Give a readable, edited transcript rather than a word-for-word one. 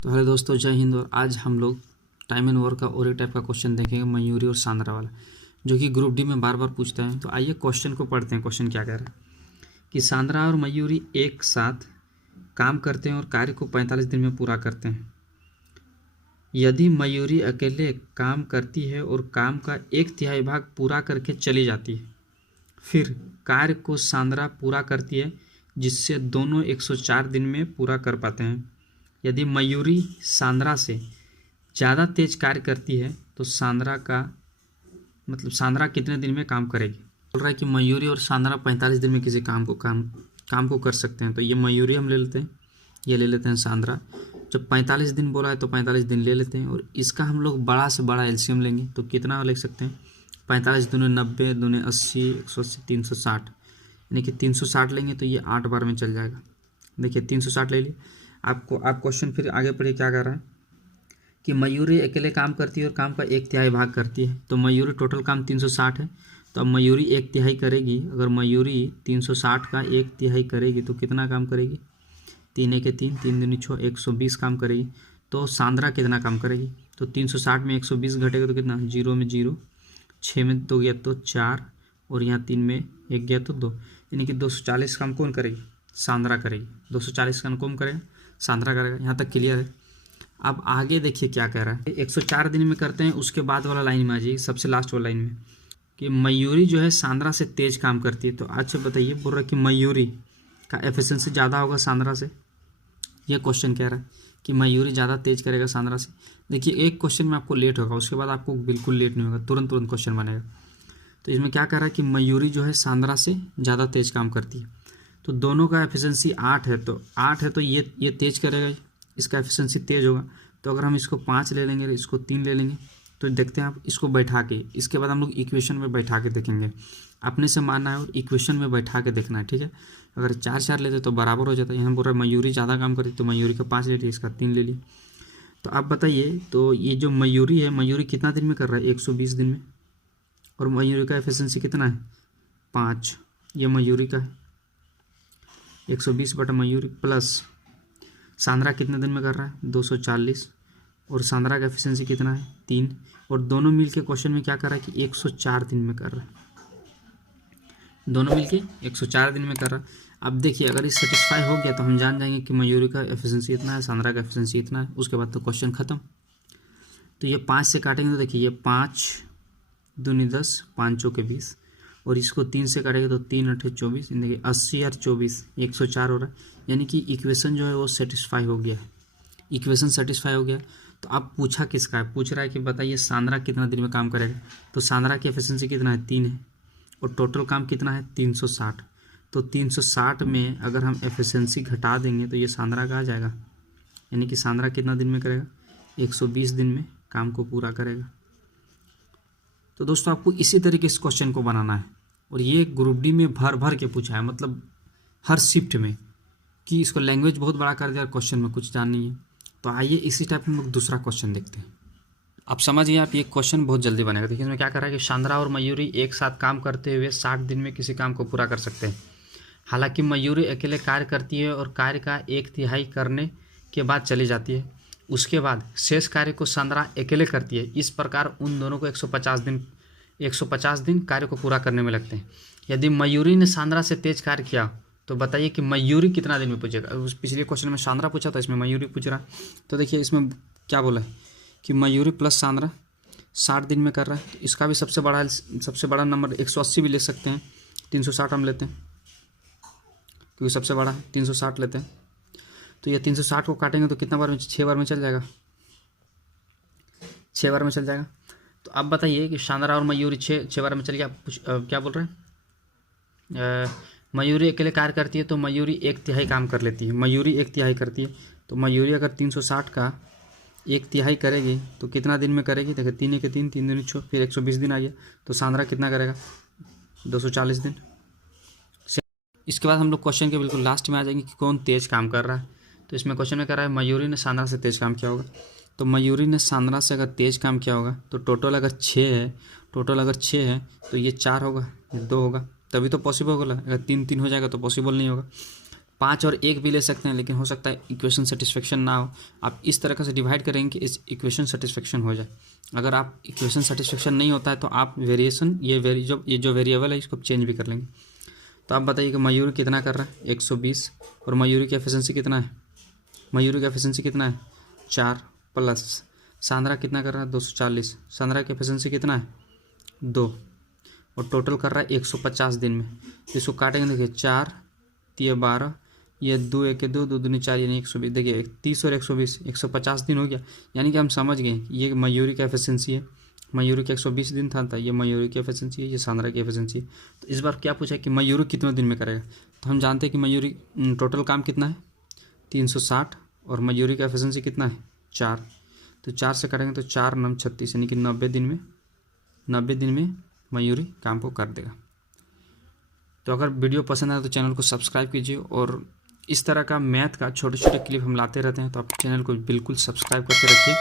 तो हेलो दोस्तों, जय हिंद। और आज हम लोग टाइम एंड वर्क का और एक टाइप का क्वेश्चन देखेंगे, मयूरी और सांद्रा वाला, जो कि ग्रुप डी में बार बार पूछता है। तो आइए क्वेश्चन को पढ़ते हैं। क्वेश्चन क्या कह रहा है कि सांद्रा और मयूरी एक साथ काम करते हैं और कार्य को 45 दिन में पूरा करते हैं। यदि मयूरी अकेले काम करती है और काम का 1/3 भाग पूरा करके चली जाती है, फिर कार्य को सांद्रा पूरा करती है, जिससे दोनों 104 दिन में पूरा कर पाते हैं। यदि मयूरी सांद्रा से ज़्यादा तेज कार्य करती है तो सांद्रा कितने दिन में काम करेगी। बोल रहा है कि मयूरी और सांद्रा 45 दिन में किसी काम को कर सकते हैं। तो ये मयूरी हम ले लेते हैं, ये ले लेते हैं सांद्रा। जब 45 दिन बोला है तो 45 दिन ले लेते हैं, और इसका हम लोग बड़ा से बड़ा एलसीएम लेंगे तो कितना ले सकते हैं। 45 दूने 90, दूने 80, 180, 360, यानी कि 360 लेंगे तो ये 8 बार में चल जाएगा। देखिए 360 ले लिए। आप क्वेश्चन फिर आगे पढ़िए क्या कर रहा है कि मयूरी अकेले काम करती है और काम का 1/3 भाग करती है। तो मयूरी टोटल काम 360 है, तो अब मयूरी 1/3 करेगी। अगर मयूरी 360 का 1/3 करेगी तो कितना काम करेगी। 3 1 3, 3 दूनी 6, 120 काम करेगी। तो सांद्रा कितना काम करेगी। तो 360 में 120 घटेगा तो कितना, 0 में 0, 6 में 2 गया तो 4, और यहाँ 3 में 1 गया तो 2, यानी कि 240 काम कौन करेगी, सांद्रा करेगी। 240 काम कौन करेगा, सांद्रा करेगा। यहाँ तक क्लियर है। अब आगे देखिए क्या कह रहा है। 104 दिन में करते हैं, उसके बाद वाला लाइन में आ जाइए, सबसे लास्ट वाला लाइन में, कि मयूरी जो है सांद्रा से तेज काम करती है। तो अच्छा बताइए, बोल रहा है कि मयूरी का एफिशिएंसी ज़्यादा होगा सांद्रा से। ये क्वेश्चन कह रहा है कि मयूरी ज़्यादा तेज करेगा सांद्रा से। देखिए एक क्वेश्चन में आपको लेट होगा, उसके बाद आपको बिल्कुल लेट नहीं होगा, तुरंत क्वेश्चन बनेगा। तो इसमें क्या कह रहा है कि मयूरी जो है सांद्रा से ज़्यादा तेज काम करती है। तो दोनों का एफिशिएंसी 8 है, तो 8 है तो ये तेज करेगा, इसका एफिशिएंसी तेज होगा। तो अगर हम इसको 5 ले लेंगे, इसको 3 ले लेंगे, तो देखते हैं आप इसको बैठा के, इसके बाद हम लोग इक्वेशन में बैठा के देखेंगे। अपने से मानना है और इक्वेशन में बैठा के देखना है, ठीक है। अगर 4 लेते तो बराबर हो जाता है। यहाँ बोल रहा है मयूरी ज़्यादा काम करती, तो मयूरी का 5 ले लिया, इसका 3 ले लिया। तो आप बताइए, तो ये जो मयूरी है, मयूरी कितना दिन में कर रहा है, 120 दिन में, और मयूरी का एफिशिएंसी कितना है, 5। ये मयूरी का है 120 बटा मयूरी, प्लस सांद्रा कितने दिन में कर रहा है, 240, और सांद्रा का एफिशिएंसी कितना है, 3, और दोनों मिलके क्वेश्चन में क्या कर रहा है कि 104 दिन में कर रहा है। दोनों मिलके 104 दिन में कर रहा है। अब देखिए अगर ये सेटिस्फाई हो गया तो हम जान जाएंगे कि मयूरी का एफिशिएंसी इतना है, सांद्रा का एफिशिएंसी इतना है। उसके बाद तो क्वेश्चन खत्म। तो ये 5 से काटेंगे तो देखिए ये 5 दूनी 10, 5 चौके 20, और इसको 3 से काटेंगे तो 3 8 24, देखिए 80 और 24, 104 हो रहा है। यानी कि इक्वेशन जो है वो सेटिस्फाई हो गया है। इक्वेशन सेटिस्फाई हो गया। तो अब पूछा किसका है, पूछ रहा है कि बताइए सांद्रा कितना दिन में काम करेगा। तो सांद्रा की एफिशिएंसी कितना है, 3 है, और टोटल काम कितना है, 360। तो 360 में अगर हम एफिशिएंसी घटा देंगे तो ये सांद्रा का आ जाएगा। यानी कि सांद्रा कितना दिन में करेगा, 120 दिन में काम को पूरा करेगा। तो दोस्तों आपको इसी तरीके से क्वेश्चन को बनाना है, और ये ग्रुप डी में भर भर के पूछा है, मतलब हर शिफ्ट में, कि इसको लैंग्वेज बहुत बड़ा कर दिया और क्वेश्चन में कुछ जान नहीं है। तो आइए इसी टाइप में हम लोग दूसरा क्वेश्चन देखते हैं। आप समझिए, आप ये क्वेश्चन बहुत जल्दी बनेगा। देखिए इसमें क्या कर रहा है कि सांद्रा और मयूरी एक साथ काम करते हुए 60 दिन में किसी काम को पूरा कर सकते हैं। हालांकि मयूरी अकेले कार्य करती है और कार्य का 1/3 करने के बाद चली जाती है। उसके बाद शेष कार्य को सांद्रा अकेले करती है। इस प्रकार उन दोनों को 150 दिन कार्य को पूरा करने में लगते हैं। यदि मयूरी ने सांद्रा से तेज कार्य किया तो बताइए कि मयूरी कितना दिन में पूछेगा। उस पिछले क्वेश्चन में सांद्रा पूछा था, इसमें मयूरी पूछ रहा है। तो देखिए इसमें क्या बोला है कि मयूरी प्लस सांद्रा 60 दिन में कर रहा है। तो इसका भी सबसे बड़ा नंबर 180 भी ले सकते हैं, 360 हम लेते हैं क्योंकि सबसे बड़ा है, 360 लेते हैं। तो ये 360 को काटेंगे तो कितना बार में, 6 बार में चल जाएगा, 6 बार में चल जाएगा। तो अब बताइए कि सांद्रा और मयूरी 6 बार में चल गया। क्या बोल रहे हैं, मयूरी अकेले कार्य करती है तो मयूरी 1/3 काम कर लेती है। मयूरी 1/3 करती है, तो मयूरी अगर 360 का 1/3 करेगी तो कितना दिन में करेगी। देखिए 3 1 3, 3 दूनी 6, फिर 120 दिन आ गया। तो सांद्रा कितना करेगा, 240 दिन। इसके बाद हम लोग क्वेश्चन के बिल्कुल लास्ट में आ जाएंगे कि कौन तेज काम कर रहा है। तो इसमें क्वेश्चन में कह रहा है मयूरी ने सांद्रा से तेज काम किया होगा। तो मयूरी ने सांद्रा से अगर तेज काम किया होगा तो टोटल अगर 6 है तो ये 4 होगा, 2 होगा, तभी तो पॉसिबल होगा। अगर 3 3 हो जाएगा तो पॉसिबल नहीं होगा। 5 और 1 भी ले सकते हैं, लेकिन हो सकता है इक्वेशन सेटिस्फेक्शन ना हो। आप इस तरह से डिवाइड करेंगे कि इस इक्वेशन सेटिस्फेक्शन हो जाए। अगर आप इक्वेशन सेटिस्फेक्शन नहीं होता है तो आप वेरिएशन ये जो वेरिएबल है इसको चेंज भी कर लेंगे। तो आप बताइए कि मयूरी कितना कर रहा है 120, और मयूरी की एफिशिएंसी कितना है, मयूरी का एफिशिएंसी कितना है 4, प्लस सांद्रा कितना कर रहा है 240, सांद्रा की एफिशिएंसी कितना है 2, और टोटल कर रहा है 150 दिन में। इसको काटेंगे, देखिए 4 3 12, ये 2 1 2 2 दूनी 4 यानी 120, देखिए 30 और 120 150 दिन हो गया। यानी कि हम समझ गए ये मयूरी का एफिशिएंसी है, मयूरी का 120 दिन था ये मयूरी की एफिशिएंसी है, ये सांद्रा की एफिशिएंसी है। तो इस बार क्या पूछा है कि मयूरी कितने दिन में करेगा, तो हम जानते हैं कि मयूरी टोटल काम कितना है 360, और मयूरी का एफिशिएंसी कितना है 4, तो 4 से करेंगे तो 4 9 36 यानी कि 90 दिन में मयूरी काम को कर देगा। तो अगर वीडियो पसंद आए तो चैनल को सब्सक्राइब कीजिए, और इस तरह का मैथ का छोटे छोटे क्लिप हम लाते रहते हैं, तो आप चैनल को बिल्कुल सब्सक्राइब करके रखिए।